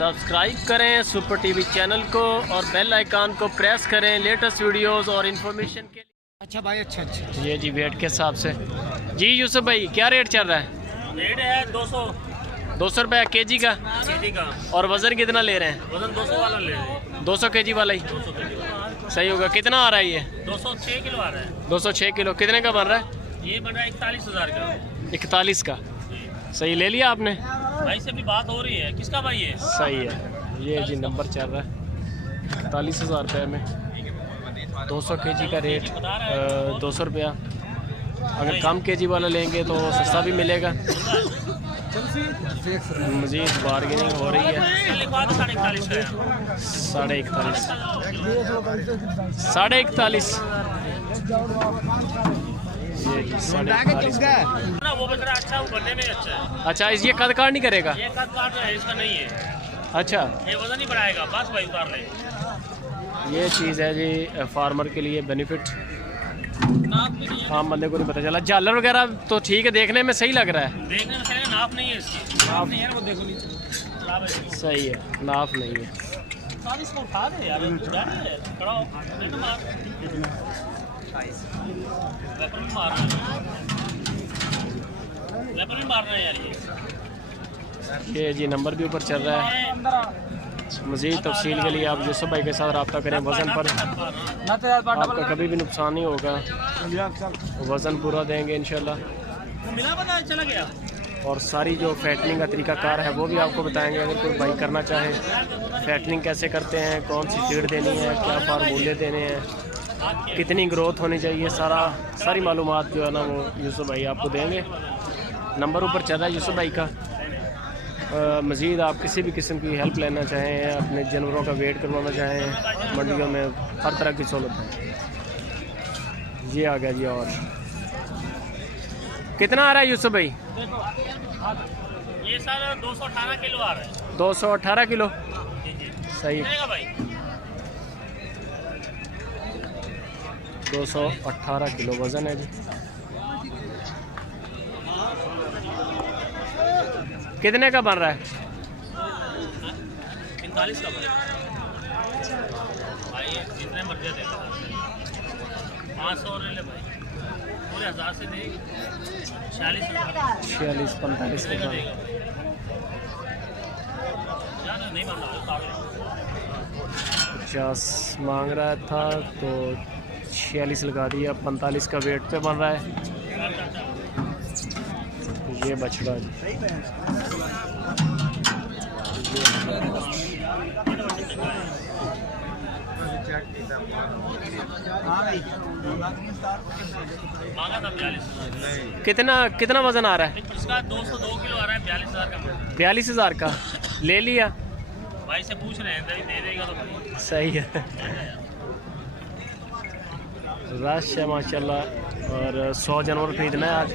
Subscribe करें super TV channel को और बेल आइकन को प्रेस करें लेटेस्ट वीडियोस और इन्फॉर्मेशन के लिए। अच्छा भाई, अच्छा ये जी वेट के हिसाब से जी। यूसुफ भाई क्या रेट चल रहा है? रेट है 200 रुपये केजी का। और वज़न कितना ले रहे हैं? वजन 200 वाला ले रहे हैं। 200 केजी वाला ही सही होगा। कितना आ रहा है ये? 206 किलो आ रहा है। 206 किलो कितने का बन रहा है? ये बन रहा है 41,000 का। 41 का सही ले लिया आपने? भाई से भी बात हो रही है। किसका भाई है? सही है। ये जी नंबर चल रहा है 41,000 रुपये में। 200 केजी का रेट 200 रुपया। अगर कम केजी वाला लेंगे तो सस्ता भी मिलेगा। मज़ीद बारगेनिंग हो रही है। 41,500 का। 41,500 ये 41,500 ना वो बकरा अच्छा, वो बनने में अच्छा है। अच्छा, इस ये कद काट नहीं करेगा? ये कद काट है, इसका नहीं है। अच्छा, ये वजन नहीं बढ़ाएगा। बस भाई उतार ले। ये चीज़ है जी फार्मर के लिए बेनिफिट। आम बंदे को नहीं पता चला। झालर वगैरह तो ठीक है, देखने में सही लग रहा है। देखने में सही, नाप नहीं है इसकी। नाप नहीं है वो, देखो नीचे सही है, नाप नहीं है। इसको उठा दे यार, जाने दे, खड़ा हो, नहीं तो मार। वेपर में मारना है यार ये जी नंबर भी ऊपर चल रहा है। मज़ीद तफसील के लिए आप यूसुफ भाई के साथ रब्ता करें। वज़न पर आपका कभी भी नुकसान नहीं होगा। वज़न पूरा देंगे इंशाल्लाह। चला गया। और सारी जो फैटनिंग का तरीकाकार है वो भी आपको बताएंगे। अगर कोई भाई करना चाहे फैटनिंग कैसे करते हैं, कौन सी फीड देनी है, क्या फार्मूले देने हैं, कितनी ग्रोथ होनी चाहिए, सारी मालूमात जो है ना वो यूसुफ भाई आपको देंगे। नंबर ऊपर चल रहा है यूसुफ भाई का। मज़ीद आप किसी भी किस्म की हेल्प लेना चाहें, अपने जानवरों का वेट करवाना चाहें, मंडियों में हर तरह की सहूलत है। ये आ गया जी। और कितना आ रहा है यूसुफ भाई? ये सर 218 किलो आ रहा है। 218 किलो सही। 218 किलो वज़न है जी। कितने का बन रहा है? 45 का भाई, जितने मर्जी दे 500 ले ले भाई, पूरे 1000 से दे। 46-45 का नहीं बन रहा। 50 मांग रहा था तो 46 लगा दिया। 45 का वेट पे बन रहा है ये बछड़ा जी। कितना वजन आ रहा है इसका? 202 किलो आ रहा है। 42,000 का। 42,000 का ले लिया भाई से पूछ रहे हैं, दे देगा तो भाई। सही है। रश है माशाल्लाह। और 100 जानवर खरीदना है आज।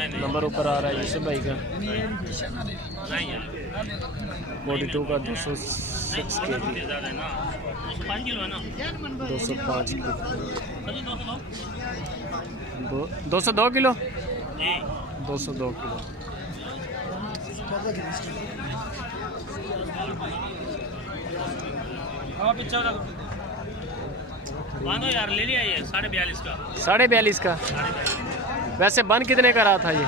नंबर ऊपर आ रहा है यूसुफ भाई का। 42 का 206 के जी। 205 किलो 202 किलो 202 किलो। मानो यार ले लिया ये 42.5 का। 42.5 का। वैसे बन कितने का रहा था ये?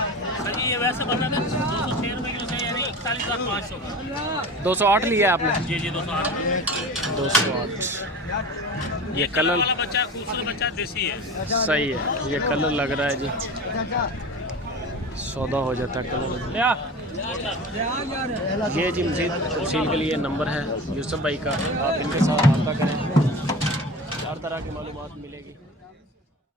ये वैसे बन रहा था 206 रुपये किलो से, यानी 41,500 का। 208 लिया है आपने? जी 208। 208। ये कलर वाला बच्चा खूबसूरत बच्चा देसी है। सही है। ये कलर लग रहा है जी, सौदा हो जाता है कलर। ये जी मज़ीद तफसील के लिए नंबर है यूसुफ भाई का। आप इनके साथ रब्ता करें, हर तरह की मालूमात मिलेगी।